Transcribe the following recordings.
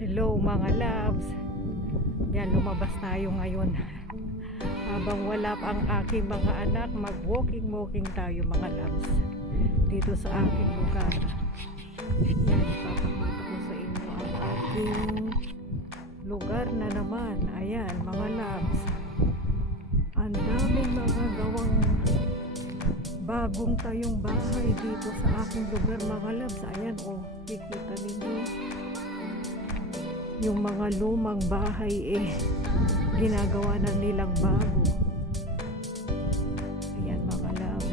Hello mga loves. Yan, lumabas tayo ngayon. Habang wala pa ang aking mga anak, mag-walking tayo mga loves. Dito sa aking lugar. Yan, ipapakita ko sa inyo ang aking lugar na naman. Ayan mga loves. Ang daming mga gawang bagong tayong bahay dito sa aking lugar mga loves. Ayan kikita ninyo. Yung mga lumang bahay ginagawa na nilang bago. Ayan mga loves.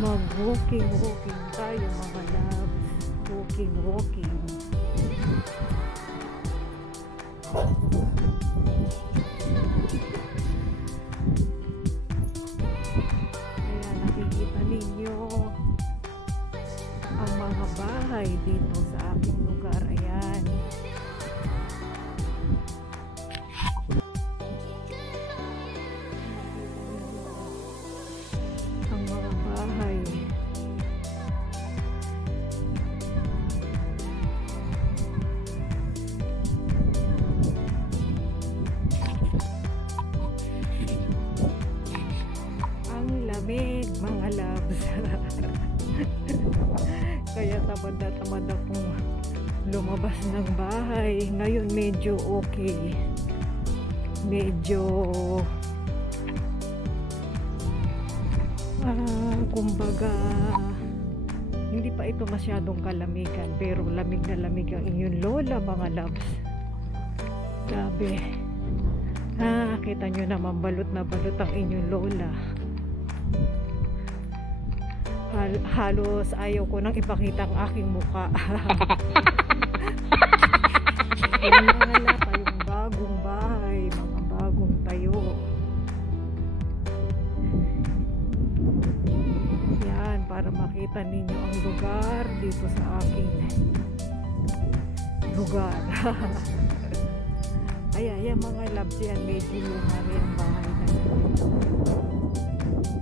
Mag-walking tayo mga loves. Walking. Ayan, nakikita ninyo ang mga bahay dito sa aking lugar. Ayan. Ang mga bahay. Lamig mga loves. Kaya tamad akong lumabas ng bahay. Ngayon medyo okay. Medyo kumbaga hindi pa ito masyadong kalamigan, pero lamig na lamig ang inyong lola mga loves. Grabe. Kita nyo naman, balot na balot ang inyong lola. Halos ayaw ko nang ipakita ang aking muka. Yan mga lapa, yung bagong bahay, mga bagong tayo. Yan, para makita ninyo ang lugar dito sa aking lugar. Ayan mga labs, yan medyo lumari ang bahay na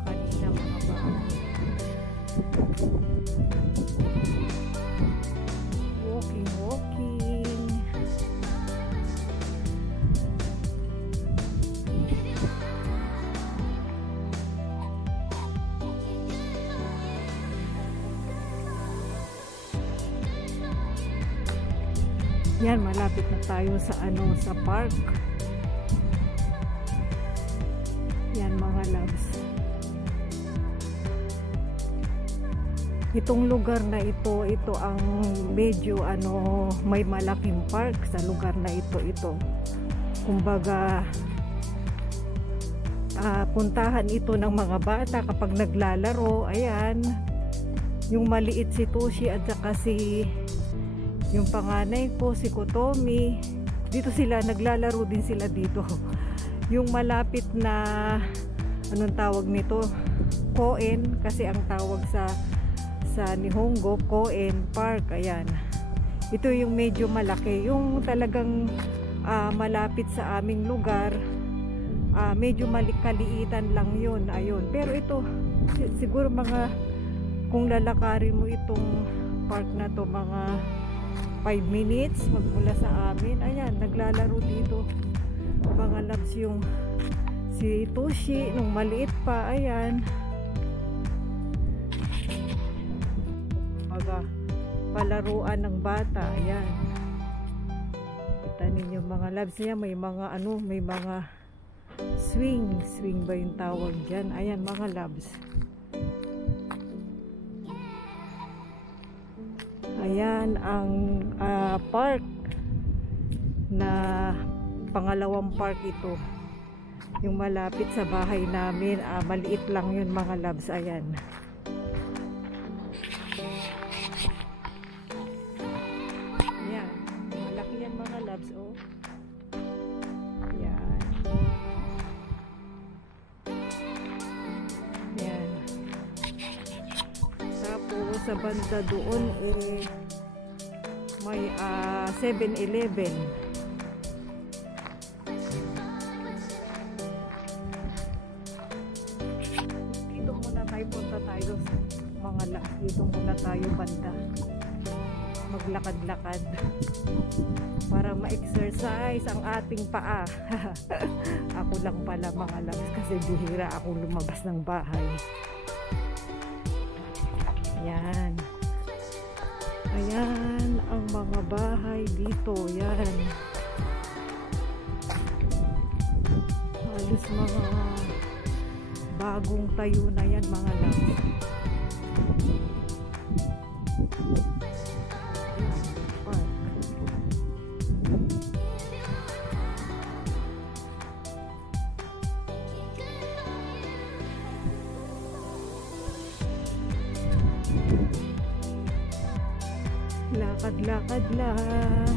kanina mga bahay. Walking. Yan, malapit na tayo sa sa park. Yan mga loves. Itong lugar na ito ang medyo may malaking park sa lugar na ito. Kumbaga puntahan ito ng mga bata kapag naglalaro. Ayan, yung maliit si Toshi at saka yung panganay ko si Kotomi, dito sila naglalaro din sila dito. Yung malapit na anong tawag nito, Koen, kasi ang tawag sa Nihongo, Koen Park. Ayan, ito yung medyo malaki, yung talagang malapit sa aming lugar. Medyo kaliitan lang yun. Ayun, pero ito siguro mga, kung lalakarin mo itong park na to, mga 5 minutes magmula sa amin. Ayan, naglalaro dito mga loves, yung si Toshi nung maliit pa. Ayan, palaruan ng bata. Ayan, kita ninyo mga loves niya, may mga may mga swing ba yung tawag dyan. Ayan mga loves. Ayan ang park na pangalawang park ito, yung malapit sa bahay namin. Maliit lang yun mga loves. Ayan, malaki yan mga loves. Yan. Tapos sa banda doon may 7-Eleven. Dito muna tayo, punta tayo mga dito muna tayo banda, maglakad-lakad para ma-exercise ang ating paa. Ako lang pala mga loves, kasi bihira akong lumabas ng bahay. Yan. Ayan ang mga bahay dito. Yan. Halos mga bagong tayo na yan mga loves. Park. Lakad-lakad lang.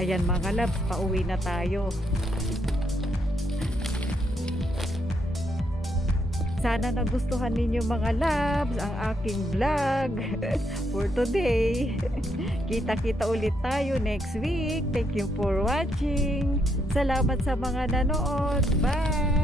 Ayan mga labs, pauwi na tayo. Sana nagustuhan ninyo mga labs ang aking vlog for today. Kita-kita ulit tayo next week. Thank you for watching. Salamat sa mga nanood. Bye!